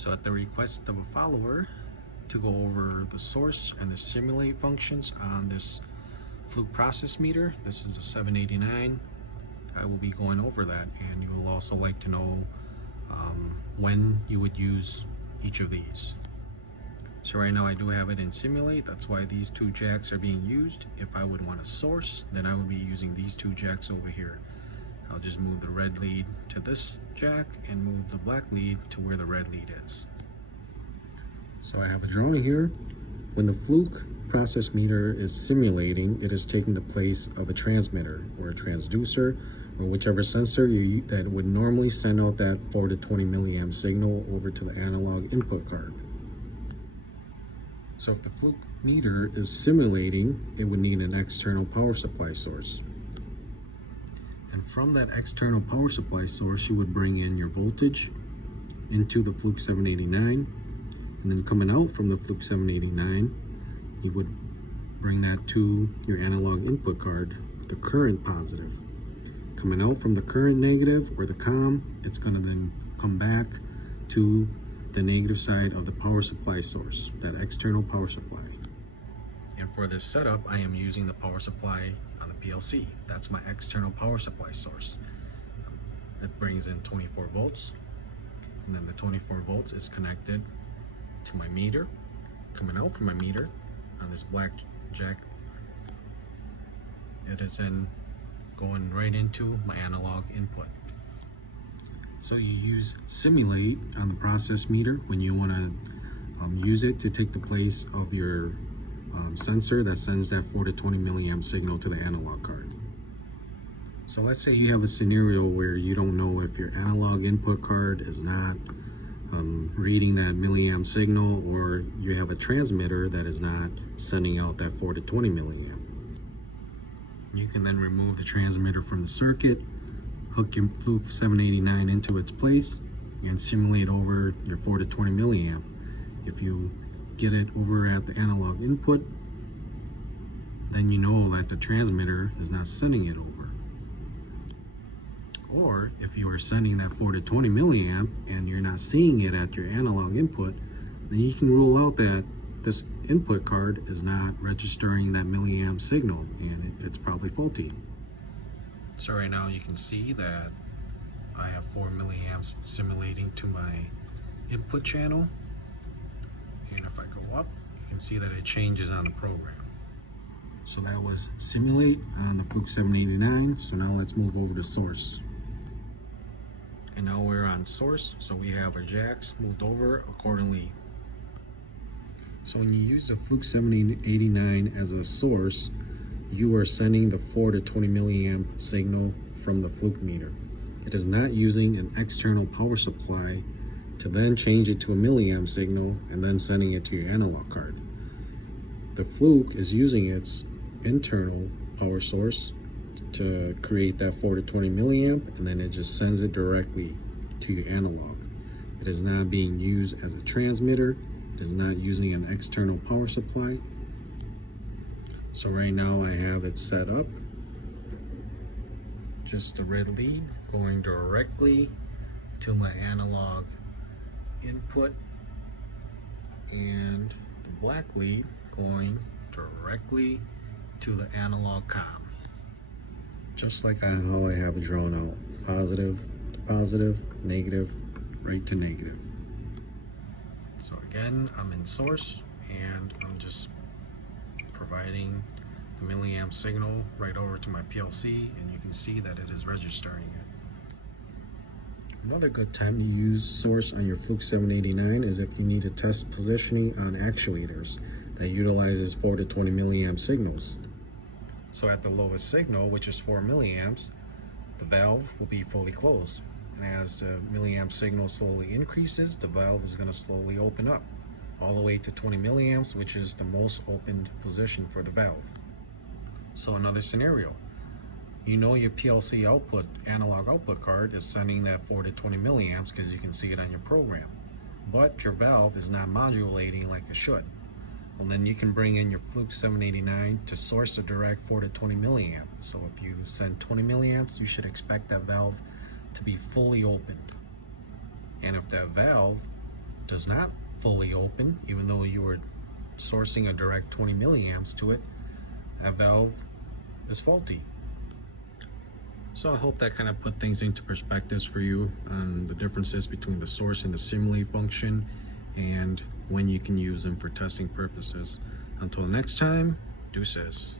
So at the request of a follower to go over the source and the simulate functions on this Fluke Processmeter, this is a 789, I will be going over that, and you will also like to know when you would use each of these. So right now I do have it in simulate, that's why these two jacks are being used. If I would want to source, then I would be using these two jacks over here. I'll just move the red lead to this jack and move the black lead to where the red lead is. So I have a drawing here. When the Fluke Processmeter is simulating, it is taking the place of a transmitter or a transducer or whichever sensor that would normally send out that 4 to 20 milliamp signal over to the analog input card. So if the Fluke meter is simulating, it would need an external power supply source. And from that external power supply source, you would bring in your voltage into the Fluke 789, and then coming out from the Fluke 789, you would bring that to your analog input card, the current positive. Coming out from the current negative or the COM, it's going to then come back to the negative side of the power supply source, that external power supply. And for this setup, I am using the power supply on the PLC. That's my external power supply source. It brings in 24 volts, and then the 24 volts is connected to my meter. Coming out from my meter on this black jack, it is then going right into my analog input. So you use simulate on the Processmeter when you want to use it to take the place of your sensor that sends that 4 to 20 milliamp signal to the analog card. So let's say you have a scenario where you don't know if your analog input card is not reading that milliamp signal, or you have a transmitter that is not sending out that 4 to 20 milliamp. You can then remove the transmitter from the circuit, hook your Fluke 789 into its place, and simulate over your 4 to 20 milliamp. If you get it over at the analog input, then you know that the transmitter is not sending it over. Or if you are sending that 4 to 20 milliamp and you're not seeing it at your analog input, then you can rule out that this input card is not registering that milliamp signal, and it's probably faulty. So right now you can see that I have 4 milliamps simulating to my input channel, and if I go up, you can see that it changes on the program. So that was simulate on the Fluke 789. So now let's move over to source. And now we're on source, so we have our jacks moved over accordingly. So when you use the Fluke 789 as a source, you are sending the 4 to 20 milliamp signal from the Fluke meter. It is not using an external power supply to then change it to a milliamp signal and then sending it to your analog card. The Fluke is using its internal power source to create that 4 to 20 milliamp, and then it just sends it directly to your analog. It is not being used as a transmitter. It is not using an external power supply. So right now I have it set up, just the red lead going directly to my analog input, and the black lead going directly to the analog COM. Just like how I have it drawn out, positive to positive, negative, right to negative. So again, I'm in source and I'm just providing the milliamp signal right over to my PLC, and you can see that it is registering it. Another good time to use source on your Fluke 789 is if you need to test positioning on actuators that utilizes 4 to 20 milliamp signals. So at the lowest signal, which is 4 milliamps, the valve will be fully closed. And as the milliamp signal slowly increases, the valve is going to slowly open up all the way to 20 milliamps, which is the most opened position for the valve. So another scenario, you know your PLC output, analog output card is sending that 4 to 20 milliamps because you can see it on your program, but your valve is not modulating like it should. Well, then you can bring in your Fluke 789 to source a direct 4 to 20 milliamp. So if you send 20 milliamps, you should expect that valve to be fully opened. And if that valve does not fully open, even though you were sourcing a direct 20 milliamps to it, that valve is faulty. So I hope that kind of put things into perspectives for you on the differences between the source and the simulate function and when you can use them for testing purposes. Until next time, deuces.